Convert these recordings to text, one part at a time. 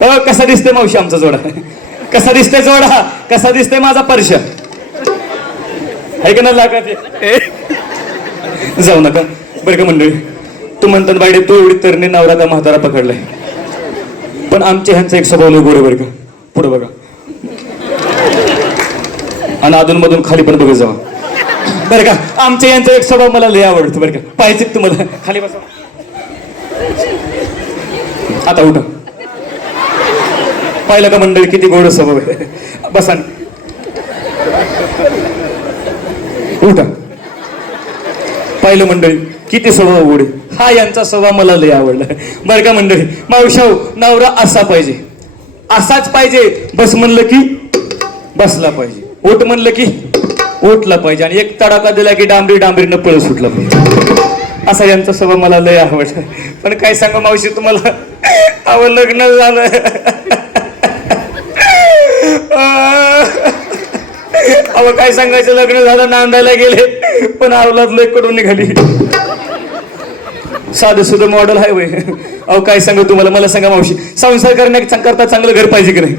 कसा दिसते मावशी आमचा जोडा? कसा दिसते जोडा? कसा दिसते माझा परश? आहे का ना लागत? जाऊ नका बरं का मंडळी. तू म्हणतात बायडे तू एवढी तरणी नवरा का म्हातारा पकडलाय, पण आमच्या ह्यांचा एक स्वभाव लय गोड बरं का. पुढे बघा आणि अधून मधून खाली पण बघत जावा बरं का. आमच्या यांचा एक स्वभाव मला लय आवडतो बरं का. पाहिजे तुम्हाला खाली बसा. आता उठा. पाहिलं का मंडळी किती गोड स्वभाव आहे? बसा उठा. पाहिलं मंडळी किती स्वभाव गोड आहे. हा यांचा स्वभाव मला लय आवडला बरं का मंडळी. मावशाव नवरा असा पाहिजे, असाच पाहिजे. बस म्हणलं की बसला पाहिजे, ओट म्हणलं की ओटला पाहिजे, आणि एक तडाखा दिला की डांबरी डांबरीनं पळ सुटला पाहिजे. असा यांचा स्वभाव मला लय आवडला. पण काय सांगा मावशी तुम्हाला, अव लग्न झालं, अव काय सांगायचं, लग्न झालं, नांदायला गेले, पण अवलाद लय कडून निघाली. साधं सुद्धा मॉडेल आहे वय. अहो काय सांगू तुम्हाला, मला सांगा मावशी, संसार करता चांगलं घर पाहिजे की नाही?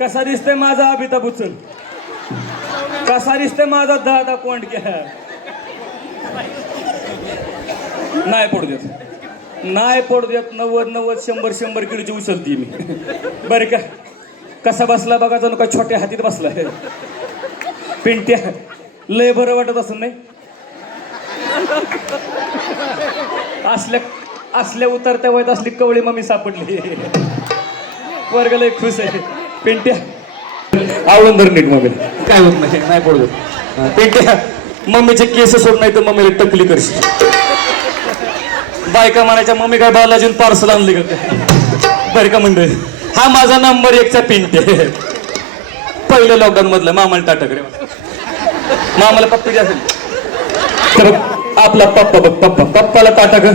कसा दिसतंय माझा अमिताभ बच्चन? कसा दिसतंय माझा दादा कोंडक्या? नाही पडू देत, नाही पडू देत. 90 100 किलोची उचलती मी बरं का. कसा बसला बघा, जणू का छोट्या हातीत बसलाय. पिंट्या लय बरं वाटत असं नाही? असल्या उतरत्या वयात असली कवळी मम्मी सापडली. वर्ग लय खुश आहे. पिंट्या आवडून धर नीट मोबाईल, काय होत नाही, नाही पडू देत. पिंट्या मम्मीचे केस सोड, नाही तर मम्मीला टकली करशील. बायका म्हणायच्या मम्मी काय बालाजीन पार्सल आणली का बरं का मंडळी. हा माझा नंबर 1चा पिंट्या. पहिलं लॉकडाऊन मधलं मामाला टाटक रे. मामाला पप्पी द्या तर आपला पप्पा बघ, पप्पाला टाटक.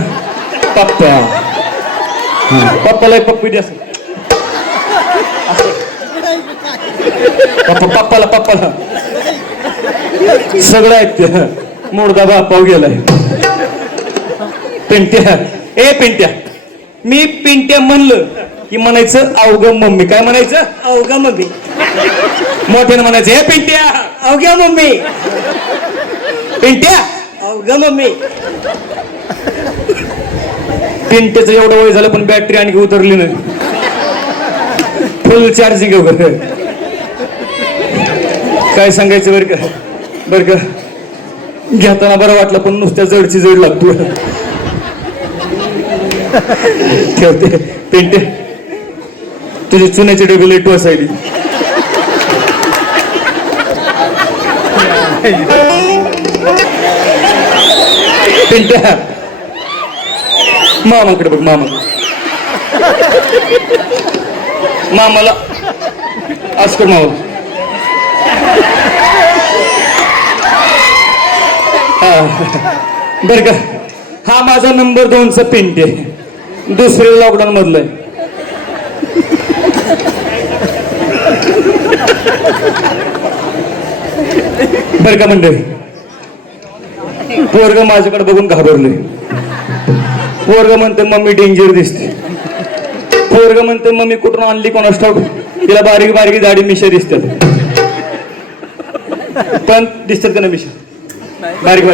पप्पाला एक पप्पी द्या. पप्पाला सगळं आहेत ते. मुर्दा बापाव गेलाय. पिंट्या ए पिंट्या, मी पिंट्या म्हणलं की म्हणायचं अवघं मम्मी. काय म्हणायचं? अवघा मम्मी. मोठ्यानं म्हणायचं हे पिंट्या अवघ्या मम्मी. पिंट्या अवघा मम्मी. पिंट्याचं एवढं वय झालं पण बॅटरी आणखी उतरली नाही. फुल चार्जिंग वगैरे. काय सांगायचं बरं का घेताना बरं वाटलं, पण नुसत्या जडची जड लागतो. ठेवते पिंटे, तुझी चुन्याची डबी लेट असायली. पिंट्या मामाकडे बघ. मामाला असं कर मामा. बर का, हा माझा नंबर 2चा पिंटे, दुसरे लॉकडाऊन मधलं आहे. बर का मंडळी, पोरग माझ्याकडे बघून घाबरले. पोरग म्हणते मम्मी डेंजर दिसते. पोरग म्हणते मम्मी कुठून आणली कोणास ठाऊक, तिला बारीक बारीक दाढी मिशा दिसतात. पण दिसतात का ना मिशा बारीक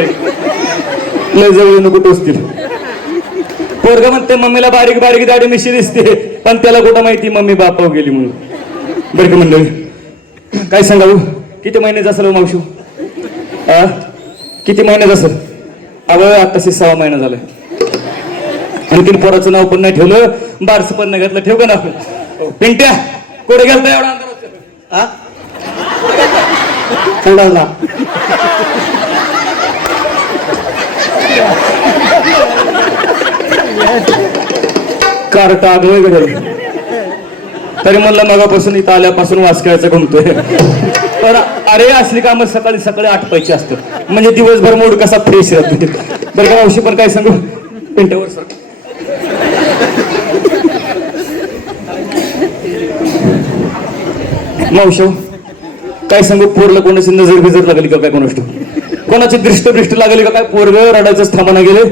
लय जवळ नको टोचतील. पोरग म्हणते मम्मीला बारीक बारीक दाढी मिशी दिसते, पण त्याला कुठं माहिती मम्मी बापाव गेली म्हणून. बरं का मंडळी, काय सांगावं, किती महिन्याचं असेल मावशी? किती महिन्याचं असेल? आता 6 महिना झालाय. आणखीन पोराचं नाव पण नाही ठेवलं, बारसं पण नाही घातलं. ठेव का नाव? पिंट्या कुठे गेलता एवढा अंतर? कार्ट आगलोय का तरी म्हणलं मगापासून इथं आल्यापासून वासक्याचं घुमतोय. पण अरे असली कामं सकाळी सकाळी आटपायची असतात, म्हणजे दिवसभर मूड कसा फ्रेश राहतो. बरं का मावशी, पण काय सांगू पिंट्यावर सर, मावशी काय सांगू, पोरला कोणाची नजर बिजर लागली का काय कोणाष्ट, कोणाची दृष्ट लागली का काय, पोरग रडायचंच थांबा गेले.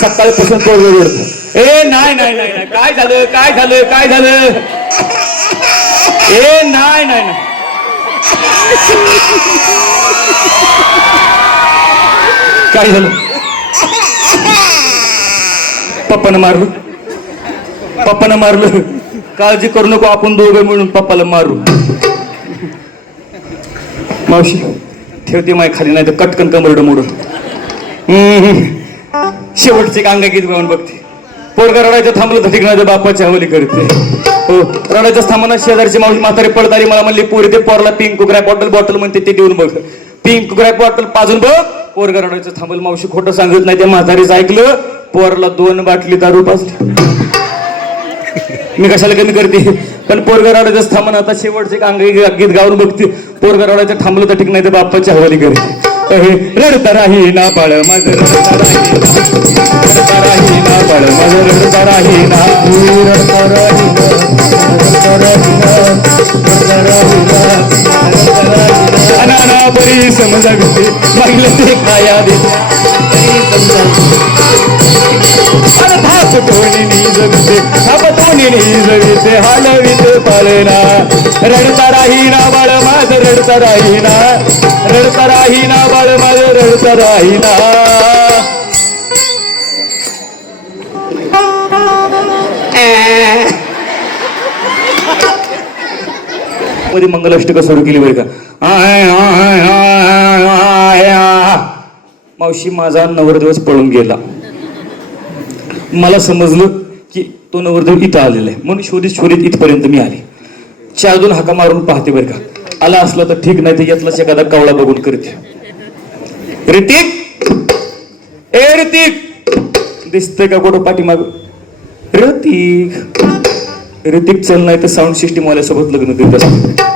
सकाळपासून पोरग रडतं. ए नाही नाही नाही नाही. काय झालं काय झालं काय झालं ए नाही नाही नाही. काय झालं पप्पानं मारलं काळजी करू नको आपण दोघं मिळून पप्पाला मारू. मावशी ठेवते माय खाली नाही तर कटकन कमरड मोडून. शेवटचे कांगा गीत गाऊन बघते. पोरगा रडायचं थांबलं तर ठिकाणी बापाच्या हवाली करते. हो रडायचं थांबना शेजारची मावशी म्हातारी पडतारी मला म्हणली पोरी ते पोरला पिंक कुकराय बॉटल म्हणते ते देऊन बघ. पिंक कुकराय बॉटल पाजून बघ. पोरगा रडायचं थांबल. मावशी खोटं सांगत नाही. त्या म्हातारीच ऐकलं. पोरला 2 बाटली दारू पाजली. मी कशाला कमी करते पण पोरगा रडायचं थांबून आता शेवटचे गीत गाऊन बघते. पोरगा रडायचं थांबलं तर ठीक नाही तर बाप्पाच्या हवाली करते. रडता राही ना बाळ माझं रडता राही ना बाळ माझं रडता राही ना अनाना बरी समजावी मागलं ते खाया देते जगते हालविते पाळना रडता राही ना बाळ माझ रडता राही ना रडता राही ना बाळ माझ रडता राही ना. मध्ये मंगलाष्टका सुरू केली बरं का. मावशी माझा नवरदेवच पळून गेला. मला समजलं की तो नवरदेव इथं आलेला आहे म्हणून शोधित शोधित इथपर्यंत मी आले. 4-2 हाका मारून पाहते बरं का. आला असला तर ठीक नाही तर यातलाच एखादा कावळा बघून करते. ऋतिक ए ऋतिक दिसतंय का कुठं पाठीमाग. ऋतिक चल नाही तर साऊंड सिस्टीम वाल्यासोबत लग्न देत असते.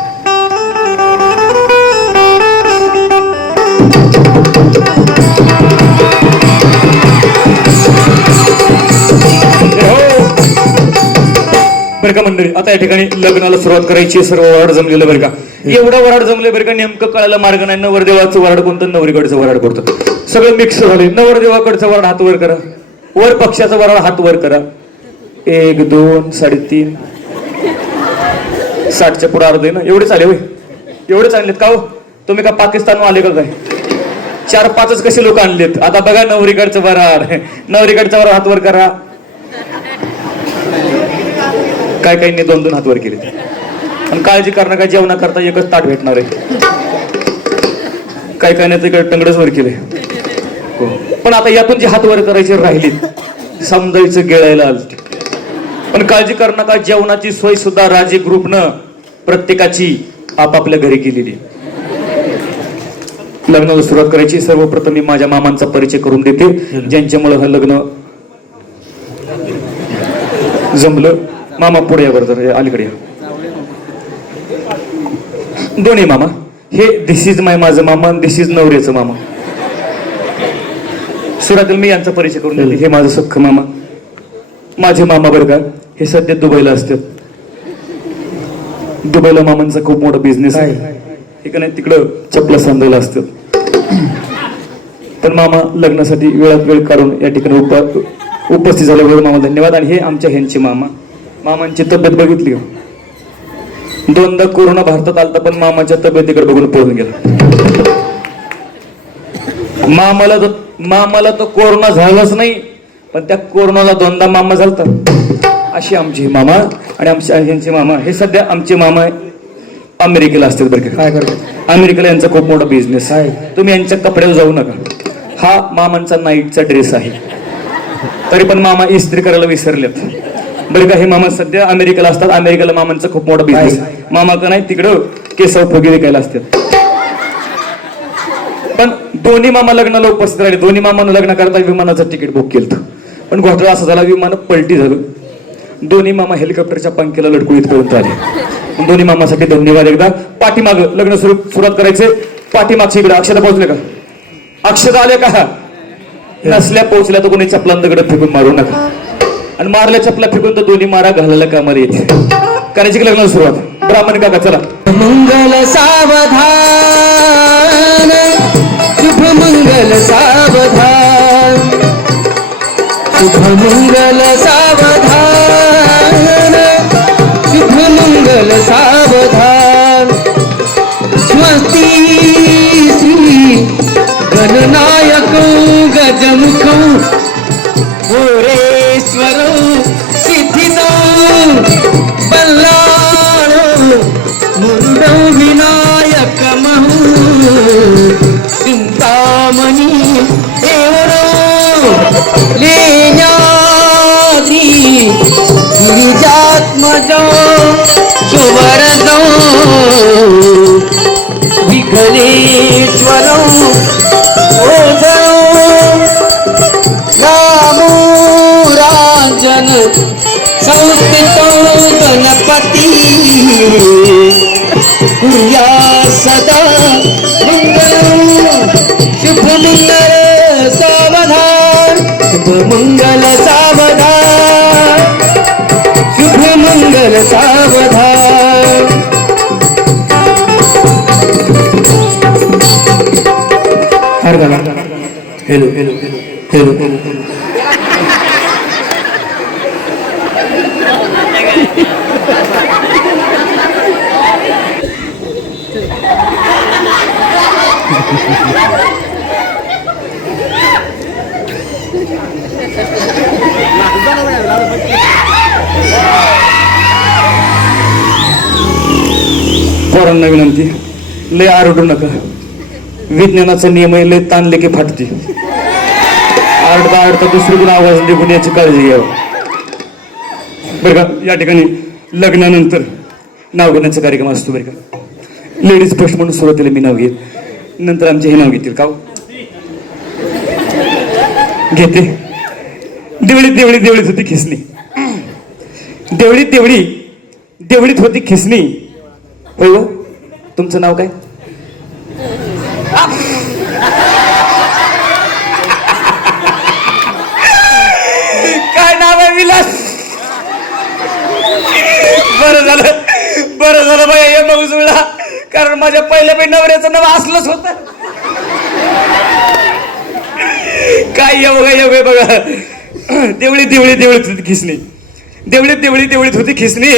बरं का मंडळी आता या ठिकाणी लग्नाला सुरुवात करायची. सर्व वराड जमलेलं बरं का. एवढं वराड जमले बरं का नेमकं कळायला मार्ग नाही. नवरदेवाचं वराड कोणतं नवरीकडचं वराड कोणतं सगळं मिक्स झाले. नवरदेवाकडचं वराड हात वर करा. वर पक्षाचा वराड हात वर करा. 1 2 3.5 60च्या पुढे अर्ध ना एवढेच आले होय. एवढेच आणलेत का हो. तुम्ही का पाकिस्तान आले का काय. 4-5च कसे लोक आणलेत. आता बघा नवरीकडचं वराड नवरीकडचं वराड हात वर करा. काय काहींनी 2-2 हात वर केले. पण काळजी करणं काय जेवणा करता एकच ताट भेटणार आहे. काय काय नाही तिकडे टंगडच वर केले. पण आता यातून जे हात वर करायचे राहिलीत समजायचं गिळायला आलते. पण काळजी करू नका जेवणाची सोय सुद्धा राजे ग्रुपनं प्रत्येकाची आपापल्या घरी केलेली. लग्नाला सुरुवात करायची. सर्वप्रथम मी माझ्या मामांचा परिचय करून देते ज्यांच्यामुळे हे लग्न जमलं. मामा पुढे या बरं अलीकडे. दोन्ही मामा हे दिस इज माय माझं मामा दिस इज नवऱ्याचं मामा. सुरुवातीला मी यांचा परिचय करून देते. हे माझं सख्ख मामा माझे मामा बरं का. हे सध्या दुबईला असतात. दुबईला मामांचा खूप मोठा बिझनेस आहे. हे का नाही तिकडं चपला सांधायला असतात. पण मामा लग्नासाठी वेळात वेळ काढून या ठिकाणी उपस्थित झाल्याबद्दल मामा धन्यवाद. आणि हे आमच्या ह्यांचे मामा. मामांची तब्येत बघितली का. 2दा कोरोना भारतात आलता पण मामाच्या तब्येतीकडे बघून पळून गेला. मामाला तर कोरोना झालाच नाही पण त्या कोरोनाला 2दा मामा झालता. अशी आमची मामा. आणि आमच्या ह्यांचे मामा हे सध्या आमचे मामा अमेरिकेला असतात बरं का. काय करतात अमेरिकेला यांचा खूप मोठा बिझनेस आहे. तुम्ही यांच्या कपड्यावर जाऊ नका. हा मामांचा नाईटचा ड्रेस आहे. तरी पण मामा इस्त्री करायला विसरलेत बरं का. हे मामा सध्या अमेरिकेला असतात. अमेरिकेला मामांचा खूप मोठा बिझनेस. मामा का नाही तिकडं केसाव फुगे विकायला असतात. पण दोन्ही मामा लग्नाला उपस्थित राहिले. दोन्ही मामानं लग्न करता विमानाचं तिकीट बुक केलं. पण घोटाळा असा झाला विमान पलटी झालं. दोन्ही मामा हेलिकॉप्टरच्या पंख्याला लटकुळीत पर्यंत आले. दोन्ही मामासाठी धन्यवाद. एकदा पाठीमाग लग्न सुरुवात करायचे. पाठीमागच्या इकडे अक्षता पोहोचले का. अक्षता आले का नसल्या पोहोचल्या तर कोणी चपला दगड फेकून मारू नका. आणि मारल्या चपला फेकून तर दोन्ही मारा घालायला कामाला येते. करायची की लग्नाला सुरुवात. ब्राह्मण काका चला. मंगल सावधान शुभ मंगल सावधान शुभमंगल सावधान शुभमंगल सावधान स्वस्ति श्री गणनायक गजमुख भोरेश्वर सिद्धिदा बल्लाळ मुरुड विनायक महू चिंतामणी देवरो लेण्याद्री गिरिजात्मज सुवरदो विघ्नेश्वर ओझरो रामो रांजन संस्थितो गणपती या सदा मंगल शुभमंगल सावधान शुभमंगल सावधान शुभमंगल सावधान. हर गाना हेलो हेलो हेलो हेलो पोरांना विनंती, लय आरडू नका. विज्ञानाचा नियम आहे, लय ताणले की फाटते. आरडता आरडता दुसरीकडून आवाज निघून याची काळजी घ्यावं बरं का. या ठिकाणी लग्नानंतर नाव घेण्याचा कार्यक्रम असतो बरं का. लेडीज फर्स्ट म्हणून सुरुवातीला मी नाव घेईल, नंतर आमचे हे नाव घेतील का घेते. देवळीत देवळीत देवळीत होती खिसणी, देवळीत देवळी देवळीत होती खिसणी. होय हो, तुमचं नाव काय? काय नाव आहे? विलास. बरं झालं बाई हे मग जुळला, कारण माझ्या पहिल्या बाई नवऱ्याचं नाव असलंच होत. काय येऊ बघा. देवळीत देवळीत देवळीत होती खिसणी, देवळीत देवळीत देवळीत होती खिसणी.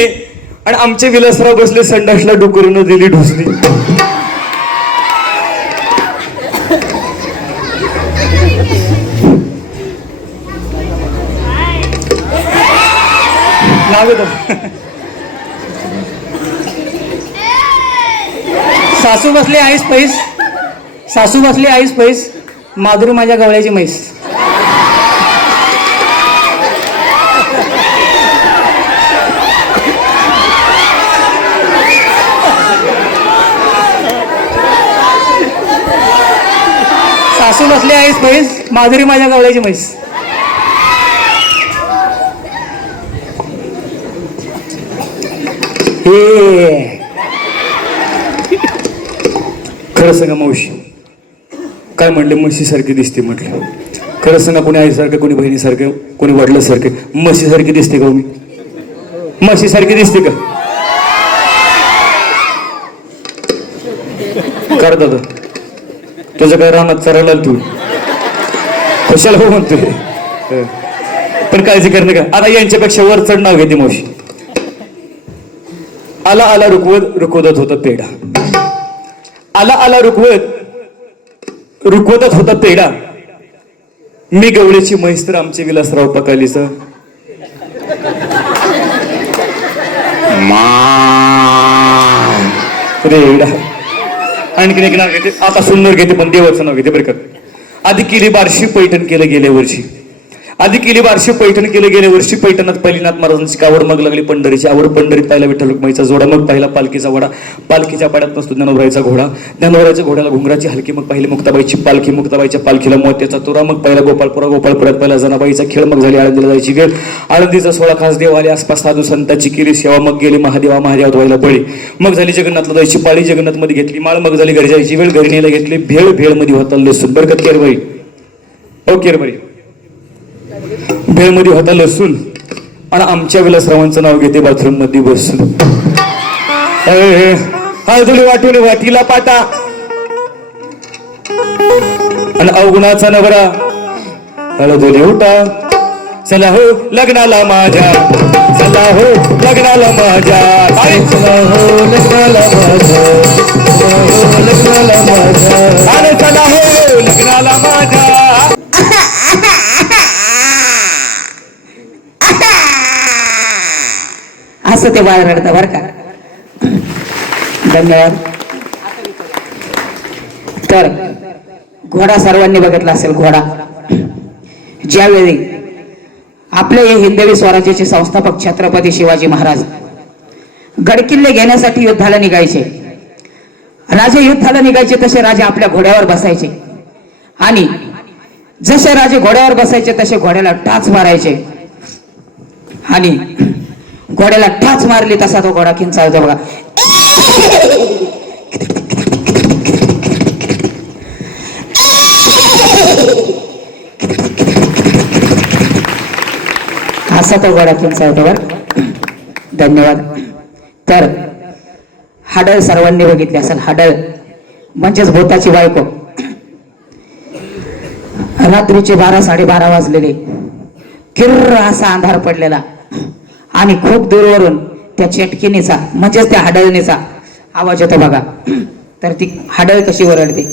आणि आमचे विलासराव बसले संडासला डुकरून दिली ढोसली. नाव येतो. सासू बसली आईस पैस, सासू बसली आईस पैस, माधुरी माझ्या गवळ्याची म्हैस. सासू बसली आईस पैस, माधुरी माझ्या गवळ्याची म्हैस. हे खरं सांगा मावशी, काय म्हणले? म्हशीसारखी दिसते म्हटलं. खरं सांगा, कोणी आईसारखं, कोणी बहिणीसारखं, कोणी वडिलासारखं. म्हशीसारखी दिसते का? मी म्हशीसारखी दिसते का? कर दादा, तुझं काय रानात चरायला तू कशाला हो म्हणतोय. पण काळजी कर नका. आता यांच्यापेक्षा वर चढ नाव घेते मावशी. आला आला रुकवत रुकवत होता पेढा, आला आला रुकवत रुकवतच होता पेढा. मी गवळ्याची म्हैस तर आमचे विलासराव पकालीच रेडा. आणखीन एक नाव घेते, आता सुंदर घेते पण देवाचं नाव घेते बरं का. आधी केली बारशी पैठण केलं गेल्या वर्षी, आधी केली बारशी पैठण केलं गेल्या वर्षी. पैठणात पहिलीनाथ महाराजांची कावड, मग लागली पंढरीची आवड. पंढरीत पाहिला विठ्ठल रुक्माईचा जोडा, मग पाहिला पालखीचा वडा. पालखीच्या पाड्यात नसतो ज्ञानोबराईचा घोडा, ज्ञानोबराईच्या घोड्याला घुंगराची हलकी. मग पाहिली मुक्ताबाईची पालखी, मुक्ताबाईच्या पालखीला मोत्याचा तुरा. मग पहिला गोपाळपुरात पहिला जनाबाईचा खेळ. मग झाली आळंदीला जायची वेळ, आळंदीचा 16 खास देव आले. आसपास साधू संतांची केली सेवा. मग गेली महादेवा व्हायला बळी. मग झाली जगन्नाथला जायची पाळी, जगन्नाथ मध्ये घेतली माळ. मग झाली घरी जायची वेळ, घरी न्यायला घेतली भेळ. भेळ मध्ये होता लसूण बरं का. केरबरी हो केरबरी, भेळ मध्ये होता लसूण. आणि आमच्या विलासरावांचं नाव घेते बाथरूम मध्ये बसून. हळदुली वाटून वाटीला पाटा, आणि अवगुणाचा नवरा हळदुली उठा. चला हो लग्नाला माझ्या, चला हो लग्नाला माझ्या. ताली. चला हो लग्नाला माझ्या, चला हो लग्नाला माझ्या. अरे चला हो लग्नाला माझ्या. असं ते बाळ रडतं बरं का. धन्यवाद. तर घोडा सर्वांनी बघितला असेल. घोडा ज्यावेळी आपले हे हिंदवी स्वराज्याचे संस्थापक छत्रपती शिवाजी महाराज गडकिल्ले घेण्यासाठी युद्धाला निघायचे. राजे युद्धाला निघायचे तसे राजे आपल्या घोड्यावर बसायचे आणि जसे राजे घोड्यावर बसायचे तसे घोड्याला टाच मारायचे आणि घोड्याला टाच मारली तसा तो घोडा किंचाळतो बघा. असा तो घोडा किंचाळतो बरं. धन्यवाद. तर हाडळ सर्वांनी बघितली असेल. हाडळ म्हणजेच भूताची बायको. रात्रीचे 12-12:30 वाजलेले, किर्र असा अंधार पडलेला आणि खूप दूरवरून त्या चेटकिनीचा म्हणजेच त्या हाडळणीचा आवाज येतो बघा. तर ती हाडळ कशी ओरडते.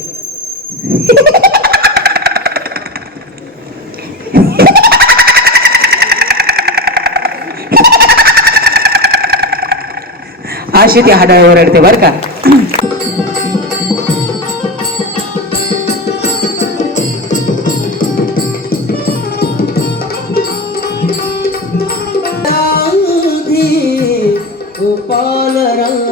अशी ती हाडळ ओरडते बर का. गोपाल राम